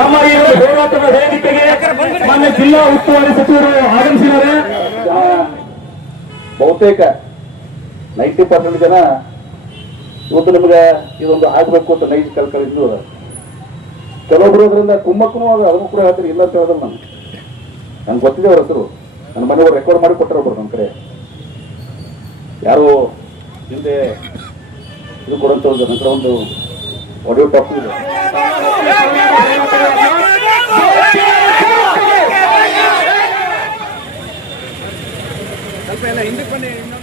ನಮ್ಮ ಈ ಒಂದು ಹೋರಾಟದ ವೇದಿಕೆಗೆ ಮಾನ್ಯ ಜಿಲ್ಲಾ ಉಸ್ತುವಾರಿ ಸಚಿವರು ಆಗಮಿಸಿದ್ದಾರೆ. ಬಹುತೇಕ 90% ಜನ ಇವತ್ತು ನಿಮಗೆ ಇದೊಂದು ಆಗ್ಬೇಕು ಅಂತ ನೈಜ ಕಲ್ಕಳಿದ್ದು ಕೆಲವೊಬ್ರು ಅದರಿಂದ ಕುಮ್ಮಕ್ಕೂ ಅದನ್ನು ಕೂಡ ಹೇಳ್ತಾರೆ, ಇಲ್ಲ ಅಂತ ಹೇಳಿದ್ರೆ ನಂಗೆ ಗೊತ್ತಿದೆ ಅವ್ರ ಹೆಸರು. ನನ್ನ ಮನೆಯವರು ರೆಕಾರ್ಡ್ ಮಾಡಿ ಕೊಟ್ಟರು ಒಬ್ಬರು ನಮ್ಮ ಕಡೆ ಯಾರು ಹಿಂದೆ ಇದು ಕೊಡುವಂತ ನಂತರ ಒಂದು ಆಡಿಯೋ ಟಾಪ್ ಇದೆ.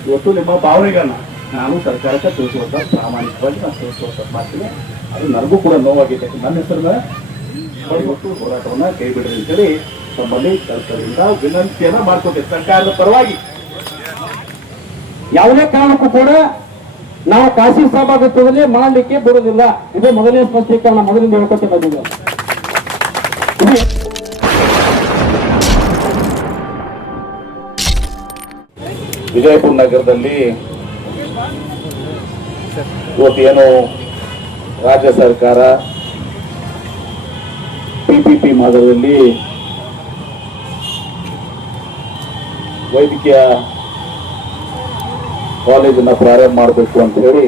ಇವತ್ತು ನಿಮ್ಮ ಭಾವನೆಗಳನ್ನ ನಾನು ಸರ್ಕಾರಕ್ಕೆ ತಿಳಿಸುವಂತ ಪ್ರಾಮಾಣಿಕವಾಗಿ ನಾನು ತಿಳಿಸುವಂತ ಮಾಡ್ತೀನಿ. ಅದು ನನಗೂ ಕೂಡ ನೋವಾಗಿದೆ. ನನ್ನ ಹೆಸರನ್ನ ಇವತ್ತು ಹೋರಾಟವನ್ನ ಕೈ ಬಿಡ್ರಿ ಅಂತೇಳಿ ತಮ್ಮಲ್ಲಿ ಸರ್ಕಾರದಿಂದ ವಿನಂತಿಯನ್ನ ಮಾಡ್ಕೊತೇವೆ. ಸರ್ಕಾರದ ಪರವಾಗಿ ಯಾವುದೇ ಕಾರಣಕ್ಕೂ ಕೂಡ ನಾವು ಖಾಸಗಿ ಸಭಾಗೃಹದಲ್ಲಿ ಮಾಡಲಿಕ್ಕೆ ಬರುವುದಿಲ್ಲ. ಇದೇ ಮೊದಲನೇ ಸ್ಪಷ್ಟೀಕರಣ ಮೊದಲಿಂದ ಹೇಳ್ಕೊಟ್ಟೆ ಬಂದಿದೆ. ವಿಜಯಪುರ ನಗರದಲ್ಲಿ ಇವತ್ತೇನು ರಾಜ್ಯ ಸರ್ಕಾರ PPP ಮಾದರಿಯಲ್ಲಿ ವೈದ್ಯಕೀಯ ಕಾಲೇಜನ್ನ ಪ್ರಾರಂಭ ಮಾಡಬೇಕು ಅಂತ ಹೇಳಿ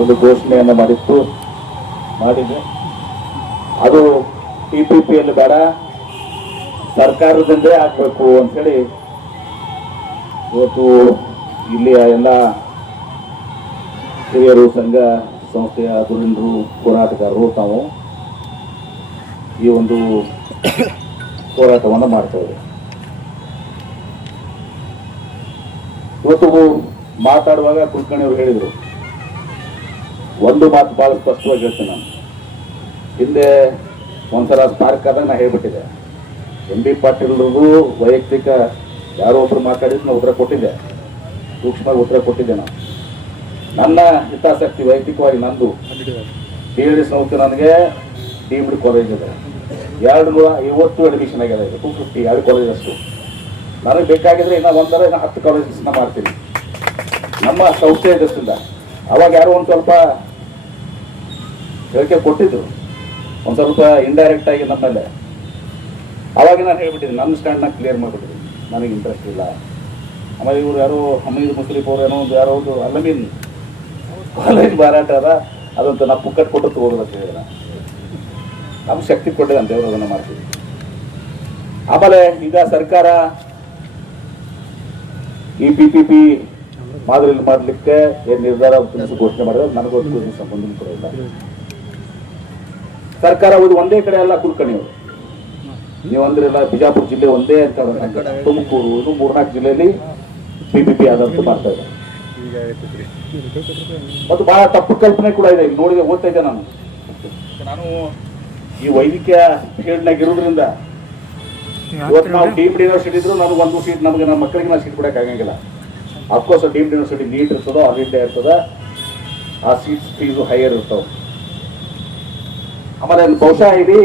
ಒಂದು ಘೋಷಣೆಯನ್ನ ಮಾಡಿದೆ. ಅದು PPPಯಲ್ಲಿ ಬೇಡ, ಸರ್ಕಾರದಿಂದಲೇ ಆಗ್ಬೇಕು ಅಂತ ಹೇಳಿ ಇವತ್ತು ಇಲ್ಲಿಯ ಎಲ್ಲ ಹಿರಿಯರು, ಸಂಘ ಸಂಸ್ಥೆಯ ಧುರೀಣರು, ಹೋರಾಟಗಾರರು ತಾವು ಈ ಒಂದು ಹೋರಾಟವನ್ನು ಮಾಡ್ತೇವೆ. ಇವತ್ತು ಮಾತಾಡುವಾಗ ಕುಲಕರ್ಣಿಯವರು ಹೇಳಿದರು, ಒಂದು ಮಾತು ಬಹಳ ಸ್ಪಷ್ಟವಾಗಿ ಹೇಳ್ತೇನೆ ನಾನು. ಹಿಂದೆ ಒಂದ್ಸಲ ಸ್ಪಾರ್ಕ್ ಆದಾಗ ನಾ ಹೇಳ್ಬಿಟ್ಟಿದೆ, MB ಪಾಟೀಲ್ರಿಗೂ ವೈಯಕ್ತಿಕ ಯಾರೋ ಒಬ್ರು ಮಾತಾಡಿದ್ರು ನಾನು ಉತ್ತರ ಕೊಟ್ಟಿದ್ದೆ, ಸೂಕ್ಷ್ಮವಾಗಿ ಉತ್ತರ ಕೊಟ್ಟಿದ್ದೆ. ನಾನು ನನ್ನ ಹಿತಾಸಕ್ತಿ ವೈಯಕ್ತಿಕವಾಗಿ ನಂದು PhD ಸಂಸ್ಥೆ ನನಗೆ ಡೀಮ್ಡ್ ಕಾಲೇಜ್ ಇದೆ, 250 ಅಡ್ಮಿಷನ್ ಆಗಿದೆ, 250 2 ಕಾಲೇಜ್ ಅಷ್ಟು. ನನಗೆ ಬೇಕಾಗಿದ್ರೆ ಇನ್ನ 10 ಕಾಲೇಜಸ್ನ ಮಾಡ್ತೀನಿ ನಮ್ಮ ಸಂಸ್ಥೆ ದೃಷ್ಟಿಯಿಂದ. ಅವಾಗ ಯಾರು ಒಂದು ಸ್ವಲ್ಪ ಹೇಳಿಕೆ ಕೊಟ್ಟಿದ್ರು, ಒಂದು ಸ್ವಲ್ಪ ಇಂಡೈರೆಕ್ಟ್ ಆಗಿ ನಮ್ಮಲ್ಲೇ. ಅವಾಗ ನಾನು ಹೇಳ್ಬಿಟ್ಟಿದ್ದೀನಿ, ನನ್ನ ಸ್ಟ್ಯಾಂಡ್ನ ಕ್ಲಿಯರ್ ಮಾಡಿಬಿಟ್ಟಿದ್ದೀನಿ, ನನಗೆ ಇಂಟ್ರೆಸ್ಟ್ ಇಲ್ಲ. ಆಮೇಲೆ ಇವ್ರು ಯಾರೋ ಹಮೀದ್ ಮುಸ್ಲಿಫ್ ಅವ್ರು ಏನೋ ಒಂದು ಯಾರೋ ಒಂದು ಅಲ್ಲಮೀನ್ ಕಾಲೇಜ್ ಮಾರಾಟ ಅದ, ಅದಂತ ನಾವು ಪುಕ್ಕಟ್ ಕೊಟ್ಟು ತಗೋದು ಅಂತ ಹೇಳಿದ. ನಮ್ಗೆ ಶಕ್ತಿ ಕೊಟ್ಟಿದೆ ಅಂತ ದೇವರು ಅದನ್ನು ಮಾಡ್ತೀವಿ. ಆಮೇಲೆ ಈಗ ಸರ್ಕಾರ ಈ PPP ಮಾದರಿಯಲ್ಲಿ ಮಾಡಲಿಕ್ಕೆ ಏನು ನಿರ್ಧಾರ ಘೋಷಣೆ ಮಾಡಿದ್ರೆ ನನಗೊತ್ತು ಸಂಬಂಧ ಕೂಡ ಇಲ್ಲ. ಸರ್ಕಾರ ಒಂದು ಒಂದೇ ಕಡೆ ಅಲ್ಲ ಕುಲಕರ್ಣಿಯವರು, ನೀವು ಅಂದ್ರೆಲ್ಲ ಬಿಜಾಪುರ ಜಿಲ್ಲೆ ಒಂದೇ ಅಂತ, ತುಮಕೂರು, ಇದು 3-4 ಜಿಲ್ಲೆಯಲ್ಲಿ PPP ಆದಂತ ಮಾಡ್ತಾ ಇದೆ. ಮತ್ತು ಬಹಳ ತಪ್ಪು ಕಲ್ಪನೆ ಕೂಡ ಇದೆ. ಈಗ ನೋಡಿದೆ, ಓದ್ತಾ ಇದ್ದೆ ನಾನು ಈ ವೈದ್ಯಕೀಯ ಫೀಲ್ಡ್ನಾಗ ಇರೋದ್ರಿಂದ. ಇವತ್ತು ನಾವು ಡೀಮ್ಡ್ ಯೂನಿವರ್ಸಿಟಿ ಇದ್ರು ನನಗೆ ಒಂದು ಸೀಟ್, ನಮಗೆ ನಮ್ಮ ಮಕ್ಕಳಿಗೆ ನಾವು ಸೀಟ್ ಕೊಡಕ್ಕೆ ಆಗಂಗಿಲ್ಲ. ಅಫ್ಕೋರ್ಸ್ ಡೀಮ್ಡ್ ಯೂನಿವರ್ಸಿಟಿ ನೀಟ್ ಇರ್ತದೋ, ಆಲ್ ಇಂಡಿಯಾ ಇರ್ತದ, ಆ ಸೀಟ್ಸ್ ಫೀಸು ಹೈಯರ್ ಇರ್ತಾವೆ. ಆಮೇಲೆ ಬಹುಶಃ ಇಡೀ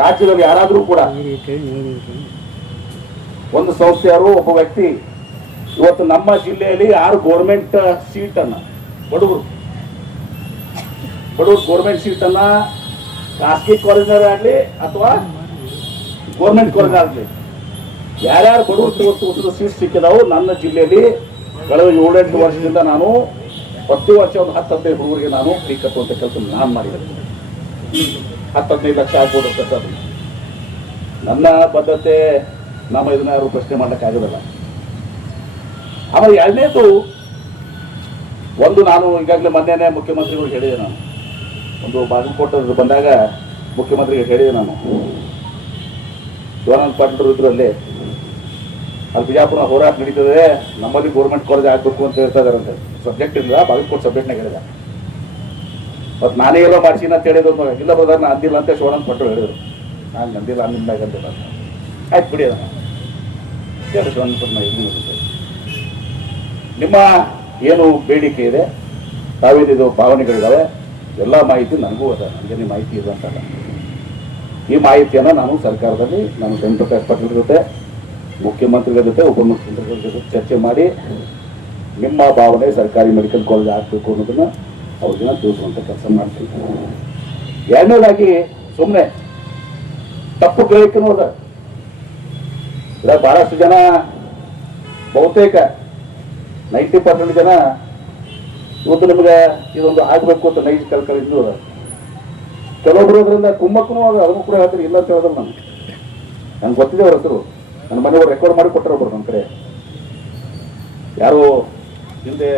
ರಾಜ್ಯದಲ್ಲಿ ಯಾರಾದ್ರೂ ಕೂಡ ಒಂದು ಸಂಸ್ಥೆಯವರು, ಒಬ್ಬ ವ್ಯಕ್ತಿ ಇವತ್ತು ನಮ್ಮ ಜಿಲ್ಲೆಯಲ್ಲಿ 6 ಗೌರ್ಮೆಂಟ್ ಸೀಟನ್ನ ಬಡವರು ಗೌರ್ಮೆಂಟ್ ಸೀಟನ್ನ ಖಾಸಗಿ ಕಾಲೇಜ್ನಾಗಲಿ ಅಥವಾ ಗೌರ್ಮೆಂಟ್ ಕಾಲೇಜ್ ಆಗಲಿ ಯಾರ್ಯಾರು ಬಡವರು ಸೀಟ್ ಸಿಕ್ಕಿದಾವು ನನ್ನ ಜಿಲ್ಲೆಯಲ್ಲಿ ಕಳೆದ 7-8 ವರ್ಷದಿಂದ ನಾನು ಪ್ರತಿ ವರ್ಷ ಒಂದು 10-15 ಹುಡುಗರಿಗೆ ನಾನು ಫ್ರೀ ಕಟ್ಟುವಂತ ಕೆಲಸ ನಾನು ಮಾಡಿದ್ದೇನೆ. 10-15 ಲಕ್ಷ ಆಗ್ಬೋದು ಅಂತ ನನ್ನ ಬದ್ಧತೆ. ನಮ್ಮ ಇದನ್ನ ಯಾರು ಪ್ರಶ್ನೆ ಮಾಡಲಿಕ್ಕೆ ಆಗೋದಿಲ್ಲ. ಆಮೇಲೆ ಎರಡನೇದು ಒಂದು, ನಾನು ಈಗಾಗಲೇ ಮೊನ್ನೆನೇ ಮುಖ್ಯಮಂತ್ರಿಗಳು ಹೇಳಿದೆ. ನಾನು ಒಂದು ಬಾಗಲಕೋಟೆ ಬಂದಾಗ ಮುಖ್ಯಮಂತ್ರಿಗೆ ಹೇಳಿದೆ, ನಾನು ಶಿವಾನಂದ ಪಾಟೀಲ್ ಇದ್ರು ಅಲ್ಲಿ ಬಿಜಾಪುರ ಹೋರಾಟ ನಡೀತದೆ, ನಮ್ಮಲ್ಲಿ ಗೌರ್ಮೆಂಟ್ ಕಾಲೇಜ್ ಆಗಬೇಕು ಅಂತ ಹೇಳ್ತಾ ಇದಾರಂತೆ. ಸಬ್ಜೆಕ್ಟ್ ಇಲ್ಲ, ಬಾಗಲಕೋಟೆ ಸಬ್ಜೆಕ್ಟ್ನಾಗ ಹೇಳಿದೆ. ಮತ್ತು ನಾನೇ ಎಲ್ಲ ಮಾಡಿಸಿನ ಅಂತ ಹೇಳಿದ್ರು. ಇಲ್ಲ ಬ್ರದರ್ ನಾ ಅಂದಿಲ್ಲ ಅಂತ ಶಿವಾನಂದ ಪಾಟೀಲ್ ಹೇಳಿದ್ರು. ನಾನು ಅಂದಿಲ್ಲ, ಅನ್ನಿಂದಾಗ ಅಂದಿಲ್ಲ. ಆಯ್ತು ಬಿಡಿ, ಅದನ್ನು ಹೇಳಿ ಶಿವಾನಂದ ಪಾಟೀಲ್. ನಿಮ್ಮ ಏನು ಬೇಡಿಕೆ ಇದೆ, ತಾವೇನಿದು ಭಾವನೆಗಳಿದ್ದಾವೆ, ಎಲ್ಲ ಮಾಹಿತಿ ನನಗೂ ಅದ. ನನಗೆ ಮಾಹಿತಿ ಇದೆ ಅಂತಲ್ಲ. ಈ ಮಾಹಿತಿಯನ್ನು ನಾನು ಸರ್ಕಾರದಲ್ಲಿ ನಾನು ಜಯಪ್ರಕಾಶ್ ಪಾಟೀಲ್ ಜೊತೆ, ಮುಖ್ಯಮಂತ್ರಿಗಳ ಜೊತೆ, ಉಪಮುಖ್ಯಮಂತ್ರಿಗಳ ಜೊತೆ ಚರ್ಚೆ ಮಾಡಿ ನಿಮ್ಮ ಭಾವನೆ ಸರ್ಕಾರಿ ಮೆಡಿಕಲ್ ಕಾಲೇಜ್ ಆಗಬೇಕು ಅನ್ನೋದನ್ನ ಅವ್ರಿಗೆ ತಿಳಿಸುವಂಥ ಕೆಲಸ ಮಾಡ್ತೀವಿ. ಎರಡನೇದಾಗಿ ಸುಮ್ಮನೆ ತಪ್ಪು ಗ್ರಹಿಕೆನೂ ಅದ. ಇದಾಗ ಬಹಳಷ್ಟು ಜನ, ಬಹುತೇಕ 90% ಜನ ಇವತ್ತು ನಿಮ್ಗೆ ಇದೊಂದು ಆಗ್ಬೇಕು ಅಂತ ನೈಜ ಕಲ್ಕಳಿದ್ದು ಅದ. ಕೆಲವೊಬ್ರು ಅದರಿಂದ ಕುಮ್ಮಕ್ಕೂ ಅದ, ಅದನ್ನು ಕೂಡ ಹೇಳ್ತಾರೆ, ಇಲ್ಲ ಅಂತ ಹೇಳೋದಲ್ಲ. ನನ್ಗೆ ಗೊತ್ತಿದೆ ಅವ್ರ ಹೆಸರು, ನನ್ನ ಮನೆಯವರು ರೆಕಾರ್ಡ್ ಮಾಡಿ ಕೊಟ್ಟರೊಬ್ರು ನಮ್ಮ ಕಡೆ. ಯಾರು ಹಿಂದೆ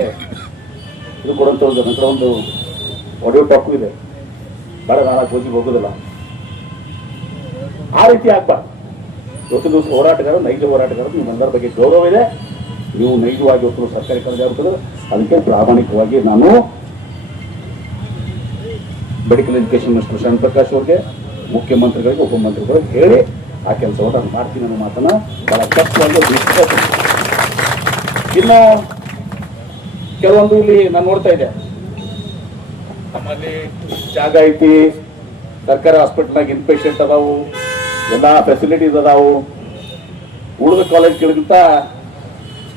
ಇದು ಕೊಡುವಂಥದ್ದು, ನನ್ನ ಕಡೆ ಒಂದು ಆಡಿಯೋ ಟಾಕು ಇದೆ, ಬೇಡ ನಾನು ಗೋಜಿಗೆ ಹೋಗೋದಿಲ್ಲ. ಆ ರೀತಿ ಆಗ್ಬಾರ್ದು. ಇವತ್ತು ದಿವಸ ಹೋರಾಟಗಾರ, ನೈಜ ಹೋರಾಟಗಾರ, ನಿಮ್ಮೆಲ್ಲರ ಬಗ್ಗೆ ಗೌರವ ಇದೆ. ನೀವು ನೈಜವಾಗಿ ಇವತ್ತು ಸರ್ಕಾರಿ ಕಾಲೇಜ್ ಆಗ್ತದೆ, ಅದಕ್ಕೆ ಪ್ರಾಮಾಣಿಕವಾಗಿ ನಾನು medical education minister Sharan Prakash ಅವ್ರಿಗೆ, ಮುಖ್ಯಮಂತ್ರಿಗಳಿಗೆ, ಉಪಮಂತ್ರಿಗಳಿಗೆ ಹೇಳಿ ಆ ಕೆಲಸವನ್ನು ನಾನು ಮಾಡ್ತೀನಿ ಅನ್ನೋ ಮಾತನ್ನ ಬಹಳ ಸ್ಪಷ್ಟವಾಗಿ ತಿಳಿಸ್ತೀನಿ. ಇನ್ನು ಕೆಲವೊಂದು ಇಲ್ಲಿ ನಾನು ನೋಡ್ತಾ ಇದ್ದೆ, ನಮ್ಮಲ್ಲಿ ಜಾಗ ಐತಿ, ಸರ್ಕಾರಿ ಹಾಸ್ಪಿಟಲ್ನಾಗ ಇನ್ಪೇಷೆಂಟ್ ಅದಾವು, ಎಲ್ಲ ಫೆಸಿಲಿಟೀಸ್ ಅದಾವು, ಉಳಿದ ಕಾಲೇಜ್ಗಳಿಗಿಂತ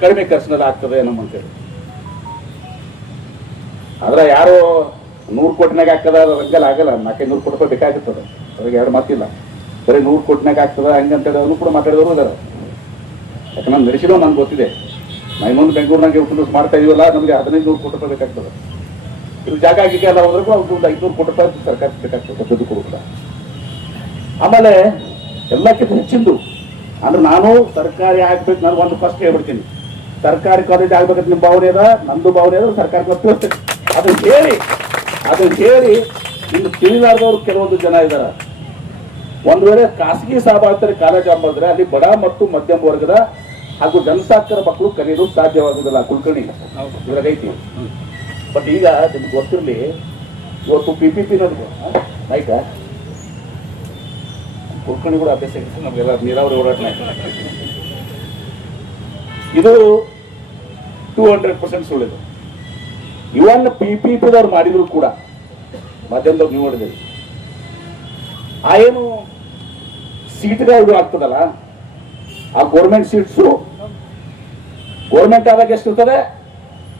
ಕಡಿಮೆ ಖರ್ಚಿನಲ್ಲಿ ಆಗ್ತದೆ ನಮ್ಮಂತೇಳಿ. ಆದ್ರೆ ಯಾರು 100 ಕೋಟಿನಾಗ ಆಗ್ತದ ರಂಗಲ್ ಆಗಲ್ಲ. 400 ಕೋಟಿ ರೂಪಾಯಿ ಬೇಕಾಗುತ್ತದೆ, ಅದ್ರಾಗ ಎರಡು ಮಾತಿಲ್ಲ. ಬರೀ 100 ಕೋಟಿನಾಗ ಆಗ್ತದ ಹಂಗಂತೇಳಿ ಅದನ್ನು ಕೂಡ ಮಾತಾಡಿದವರು ಇದಾರೆ. ಯಾಕಂದ್ರೆ ನಾನು ನಡೆಸಿರೋ ನನ್ಗೆ ಗೊತ್ತಿದೆ. ನಾ ಇನ್ನೊಂದು ಬೆಂಗಳೂರಿನಾಗೆ ಉಪಯೋಗ ಮಾಡ್ತಾ ಇದೀವಲ್ಲ, ನಮಗೆ 1500 ಕೋಟಿ ರೂಪಾಯಿ ಬೇಕಾಗ್ತದೆ. ಇದು ಜಾಗ ಆಗಿಗೆ ಎಲ್ಲ ಹೋದ್ರೂ ಒಂದು 500 ಕೋಟಿ ರೂಪಾಯಿ ಸರ್ಕಾರ ಬೇಕಾಗ್ತದೆ, ದುಡ್ಡು ಕೊಡುವುದಿಲ್ಲ. ಆಮೇಲೆ ಎಲ್ಲಕ್ಕಿಂತ ಹೆಚ್ಚಿಂದು ಅಂದ್ರೆ ನಾನು ಸರ್ಕಾರಿ ಆಗ್ಬೇಕು, ನಾನು ಒಂದು ಫಸ್ಟ್ ಹೇಳ್ಬಿಡ್ತೀನಿ, ಸರ್ಕಾರಿ ಕಾಲೇಜ್ ಆಗ್ಬೇಕಂತ ನಿಮ್ಮ ಭಾವನೆ ಅದ, ನಂದು ಭಾವನೆ ಅದ, ಸರ್ಕಾರ ತೋರಿಸ್ತೇನೆ. ಅದನ್ನ ಹೇಳಿ ಇನ್ನು ತಿಳಿಲಾರ್ದವ್ರು ಕೆಲವೊಂದು ಜನ ಇದ್ದಾರೆ. ಒಂದು ವೇಳೆ ಖಾಸಗಿ ಸಹಭಾಗಿತ್ವದಲ್ಲಿ ಕಾಲೇಜ್ ಅಂಬಂದ್ರೆ ಅಲ್ಲಿ ಬಡ ಮತ್ತು ಮಧ್ಯಮ ವರ್ಗದ ಹಾಗೂ ಜನಸಾಕ್ಷರ ಮಕ್ಕಳು ಕಲಿಯಲು ಸಾಧ್ಯವಾಗುವುದಿಲ್ಲ. ಕುಲಕರ್ಣಿ ಇದ್ರಾಗ ಐತಿ. ಬಟ್ ಈಗ ನಿಮ್ಗೆ ಗೊತ್ತಿರಲಿ, ಇವತ್ತು PPP ನನಗೆ ಆಯ್ತಾ, ಕುಲಕರ್ಣಿ ಕೂಡ ಅಭ್ಯಾಸ ಆಗಿತ್ತು ನಮಗೆಲ್ಲ ನೀರಾವರಿ ಹೋರಾಟ. ಇದು 200% ಸುಳ್ಳಿದು. ಇವನ್ PPPದವ್ರು ಮಾಡಿದ್ರು ಕೂಡ ಮಾಧ್ಯಮದವ್ರು ನೀವು ನೋಡಿದ್ರಿ, ಆ ಏನು ಸೀಟ್ಗೆ ಇದು ಆಗ್ತದಲ್ಲ, ಆ ಗೋರ್ಮೆಂಟ್ ಸೀಟ್ಸು ಗೋರ್ಮೆಂಟ್ ಆದಾಗ ಎಷ್ಟಿರ್ತದೆ,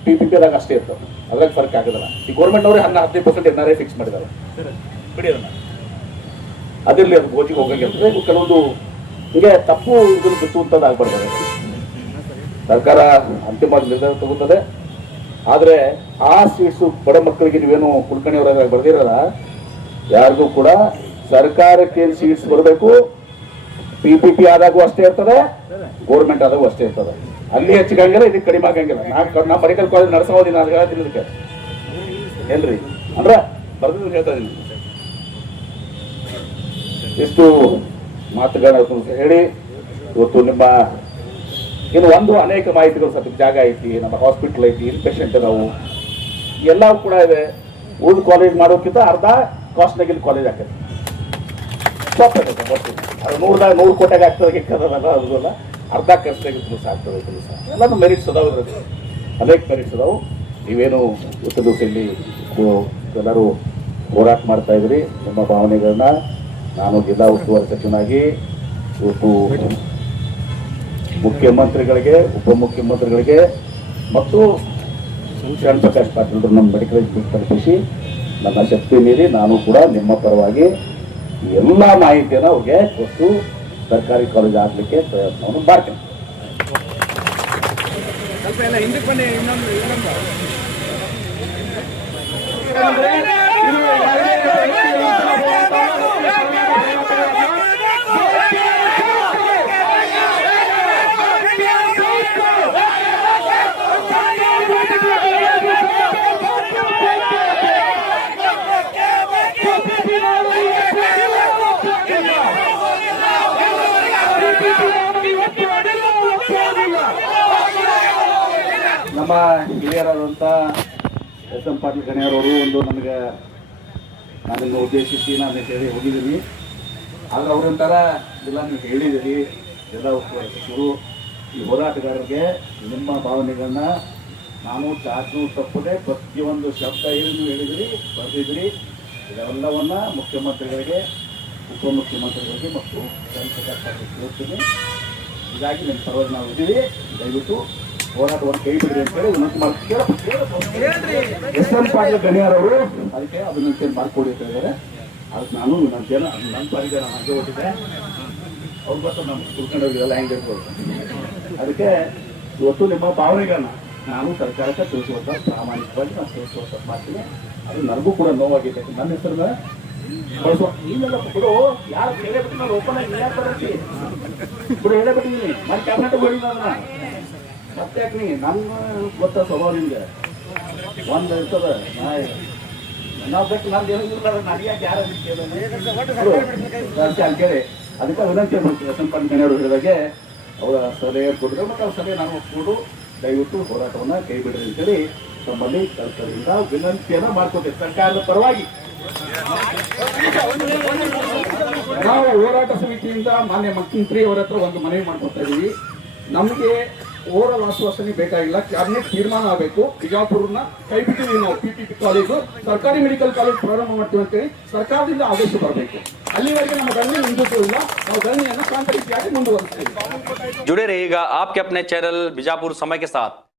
PPP ಆದಾಗ ಅಷ್ಟೇ ಇರ್ತದೆ. ಅದ್ರಾಗ ಫರ್ಕ್ ಆಗೋದಿಲ್ಲ. ಈ ಗೋರ್ಮೆಂಟ್ ಅವ್ರಿಗೆ 15% NRI ಫಿಕ್ಸ್ ಮಾಡಿದ್ದಾರೆ. ಬಿಡಿ ಅದನ್ನ, ಅದಿರಲಿ, ಅದು ಗೋಜಿಗೆ ಹೋಗಂಗಿರ್ತದೆ. ಕೆಲವೊಂದು ಹೀಗೆ ತಪ್ಪು ಇದನ್ನು ಬಿತ್ತುವಂಥದ್ದು ಆಗ್ಬಾರ್ದು. ಸರ್ಕಾರ ಅಂತಿಮವಾಗಿ ನಿರ್ಧಾರ ತಗೋತದೆ. ಆದರೆ ಆ ಸೀಟ್ಸು ಬಡ ಮಕ್ಕಳಿಗೆ ನೀವೇನು ಕುಲಕರ್ಣಿ ಅವರಾಗ ಬರ್ದಿರಲ್ಲ, ಯಾರಿಗೂ ಕೂಡ ಸರ್ಕಾರಕ್ಕೆ ಸೀಟ್ಸ್ ಬರಬೇಕು. PPP ಆದಾಗೂ ಅಷ್ಟೇ ಇರ್ತದೆ, ಗೋರ್ಮೆಂಟ್ ಆದಾಗೂ ಅಷ್ಟೇ ಇರ್ತದೆ. ಅಲ್ಲಿ ಹೆಚ್ಚಿಗಂಗಿಲ್ಲ, ಇದಕ್ಕೆ ಕಡಿಮೆ ಆಗಂಗಿಲ್ಲ. ನಾ ಮೆಡಿಕಲ್ ಕಾಲೇಜ್ ನಡೆಸೋದಿಲ್ಲ, ನಾನು ಹೇಳ್ತೀನಿ ಇದಕ್ಕೆ ಏನ್ರಿ ಅಂದ್ರೆ ಬರ್ದಿದ್ದು ಹೇಳ್ತಾ ಇದೀನಿ. ಇಷ್ಟು ಮಾತುಗಳನ್ನ ಹೇಳಿ ಇವತ್ತು ನಿಮ್ಮ ಇನ್ನು ಒಂದು ಅನೇಕ ಮಾಹಿತಿಗಳು, ಸ್ವಲ್ಪ ಜಾಗ ಐತಿ, ನಮ್ಮ ಹಾಸ್ಪಿಟಲ್ ಐತಿ, ಇನ್ಪೇಷೆಂಟ್ ನಾವು ಎಲ್ಲವೂ ಕೂಡ ಇದೆ. ಉಳಿದ ಕಾಲೇಜ್ ಮಾಡೋಕ್ಕಿಂತ ಅರ್ಧ ಕಾಸ್ಟ್ನಾಗ ಇಲ್ಲಿ ಕಾಲೇಜ್ ಆಗ್ತದೆ. ತಪ್ಪಾಗುತ್ತೆ ಬರ್ತೀನಿ, ಅದು 100 ಕೋಟಿಗೆ ಆಗ್ತದೆ ಕದಲ್ಲ, ಅದಲ್ಲ, ಅರ್ಧ ಖರ್ಚಾಗಿ ಕೆಲಸ ಆಗ್ತದೆ. ಕೆಲಸ ಎಲ್ಲಾನು ಮೆರಿಟ್ಸ್ ಅದಾವ, ಇದ್ರಲ್ಲಿ ಅನೇಕ ಮೆರಿಟ್ಸ್ ಅದಾವು. ನೀವೇನು ಇವತ್ತು ದಿವಸ ಇಲ್ಲಿ ಎಲ್ಲರೂ ಹೋರಾಟ ಮಾಡ್ತಾ ಇದ್ರಿ, ನಿಮ್ಮ ಭಾವನೆಗಳನ್ನ ನಾನು ಜಿಲ್ಲಾ ಉಸ್ತುವಾರಿ ಸಚಿವನಾಗಿ ಇವತ್ತು ಮುಖ್ಯಮಂತ್ರಿಗಳಿಗೆ, ಉಪಮುಖ್ಯಮಂತ್ರಿಗಳಿಗೆ ಮತ್ತು ಶರಣ್ ಪ್ರಕಾಶ್ ಪಾಟೀಲ್ ನಮ್ಮ ಮೆಡಿಕಲ್ ಎಜುಕೇಶನ್ ತಲುಪಿಸಿ ನನ್ನ ಶಕ್ತಿ ಮೀರಿ ನಾನು ಕೂಡ ನಿಮ್ಮ ಪರವಾಗಿ ಎಲ್ಲ ಮಾಹಿತಿಯನ್ನು ಅವ್ರಿಗೆ ಕೊಟ್ಟು ಸರ್ಕಾರಿ ಕಾಲೇಜ್ ಆಗಲಿಕ್ಕೆ ಪ್ರಯತ್ನವನ್ನು ಮಾಡ್ತೇನೆ. ನಮ್ಮ ಹಿರಿಯರಾದಂಥ SM ಪಾಟೀಲ್ ಗಣ್ಯರವರು ಒಂದು ನನಗೆ ನನ್ನನ್ನು ಉದ್ದೇಶಿಸಿ ನಾನು ಹೇಳಿ ಹೋಗಿದ್ದೀನಿ. ಆದರೆ ಅವರಂತರ ಇಲ್ಲ, ನೀವು ಹೇಳಿದಿರಿ ಎಲ್ಲ ಉಸ್ತುವಾರಿ ಸಚಿವರು, ಈ ಹೋರಾಟಗಾರರಿಗೆ ನಿಮ್ಮ ಭಾವನೆಗಳನ್ನ ನಾನು ಚಾಚು ತಪ್ಪದೆ ಪ್ರತಿಯೊಂದು ಶಬ್ದ ಏನು ನೀವು ಹೇಳಿದಿರಿ, ಬರೆದಿದ್ರಿ, ಇದೆಲ್ಲವನ್ನ ಮುಖ್ಯಮಂತ್ರಿಗಳಿಗೆ, ಉಪಮುಖ್ಯಮಂತ್ರಿಗಳಿಗೆ ಮತ್ತು ಹೇಳ್ತೀನಿ. ಹೀಗಾಗಿ ನಿಮ್ಮ ಪರವಾಗಿ ನಾವು ಇದ್ದೀವಿ. ದಯವಿಟ್ಟು ಹೋರಾಟವನ್ನು ಕೈ ಬಿಡ್ರಿ ಅಂತೇಳಿ ವಿನಂತಿ ಮಾಡ್ತೀವಿ. SM ಪಾಟೀಲ್ ಗಣ್ಯರವರು ಅದಕ್ಕೆ ಅದನ್ನ ಮಾಡಿಕೊಡಿ ಅಂತ ಹೇಳಿದ್ದಾರೆ. ಅದಕ್ಕೆ ನಾನು ನನ್ನ ಜನ ನನ್ನ ಪಾಲಿಗೆ ನಾನು ಹಾಗೆ ಓದಿದ್ದೆ ಅವ್ರು ಗೊತ್ತ ನಮ್ಮ ಕುಳ್ಕೊಂಡು ಹೋಗಿರಲ್ಲ ಹೆಂಗೆ ಇರ್ಬೋದು. ಅದಕ್ಕೆ ಇವತ್ತು ನಿಮ್ಮ ಭಾವನೆಗಳನ್ನ ನಾನು ಸರ್ಕಾರಕ್ಕೆ ತಿಳಿಸುವಂಥ ಪ್ರಾಮಾಣಿಕವಾಗಿ ನಾನು ತಿಳಿಸುವಂಥ ಮಾಡ್ತೀನಿ. ಅದು ನನಗೂ ಕೂಡ ನೋವಾಗಿದೆ. ನನ್ನ ಹೆಸರು ಬಳಸುವ ನೀನೆಲ್ಲ ಬಿಡು, ಯಾರು ಹೇಳಬಿಟ್ಟು ನಾನು ಓಪನ್ ಆಗಿ ಯಾರು ಬರತ್ತಿ ಬಿಡು, ಹೇಳಬಿಟ್ಟಿದ್ದೀನಿ ನಾನು ಕ್ಯಾಬಿನೆಟ್ ಹೋಗಿಲ್ಲ ಅದನ್ನ ಮತ್ತೆ ಯಾಕೆ ನೀ ನನ್ನ ಗೊತ್ತ ಸ್ವಭಾವ ನಿಮ್ಗೆ ಒಂದು ಇರ್ತದ ನಾವು ಬೇಕು ನಂದು ಏನಿಲ್ಲ ನನಗೆ ಯಾಕೆ ಯಾರು ಕೇಳಿ ಅದಕ್ಕೆ ವಿನಂತಿ ಸಂಪನ್ನ ಗಣ್ಯರು ಹೇಳಿದಾಗೆ ಅವರ ಸಲಹೆ ಕೊಟ್ಟರು ಮತ್ತು ಅವ್ರ ಸಲಹೆ ನಾನು ಒಪ್ಪಿಕೊಂಡು ದಯವಿಟ್ಟು ಹೋರಾಟವನ್ನು ಕೈ ಬಿಡ್ರಿ ಅಂತೇಳಿ ತಮ್ಮಲ್ಲಿ ಕಲ್ಕರಿಂದ ವಿನಂತಿಯನ್ನು ಮಾಡ್ಕೊತೀವಿ ಸರ್ಕಾರದ ಪರವಾಗಿ. ನಾವು ಹೋರಾಟ ಸಮಿತಿಯಿಂದ ಮಾನ್ಯ ಮುಖ್ಯಮಂತ್ರಿ ಅವರ ಹತ್ರ ಒಂದು ಮನವಿ ಮಾಡ್ಕೊತಾ ಇದೀವಿ. ನಮಗೆ ಓರಲ್ ಆಶ್ವಾಸನೆ ಬೇಕಾಗಿಲ್ಲ, ಕ್ಯಾಬಿನೆಟ್ ತೀರ್ಮಾನ ಆಗಬೇಕು. ಬಿಜಾಪುರನ ಕೈ ಬಿಟ್ಟಿದ್ದೀವಿ ನಾವು. PPP ಕಾಲೇಜು ಸರ್ಕಾರಿ ಮೆಡಿಕಲ್ ಕಾಲೇಜ್ ಪ್ರಾರಂಭ ಮಾಡ್ತೀವಿ ಅಂತೇಳಿ ಸರ್ಕಾರದಿಂದ ಆದೇಶ ಬರಬೇಕು. ಅಲ್ಲಿವರೆಗೆ ನಮ್ಮ ಧರಣಿ ನಿಂದಿಸುವುದಿಲ್ಲ, ನಾವು ಧರಣಿಯನ್ನು ಶಾಂತ ರೀತಿಯಾಗಿ ಮುಂದುವರಿಸ್ತೀವಿ. जुड़े रहिएगा आपके अपने चैनल बीजापुर समय के साथ।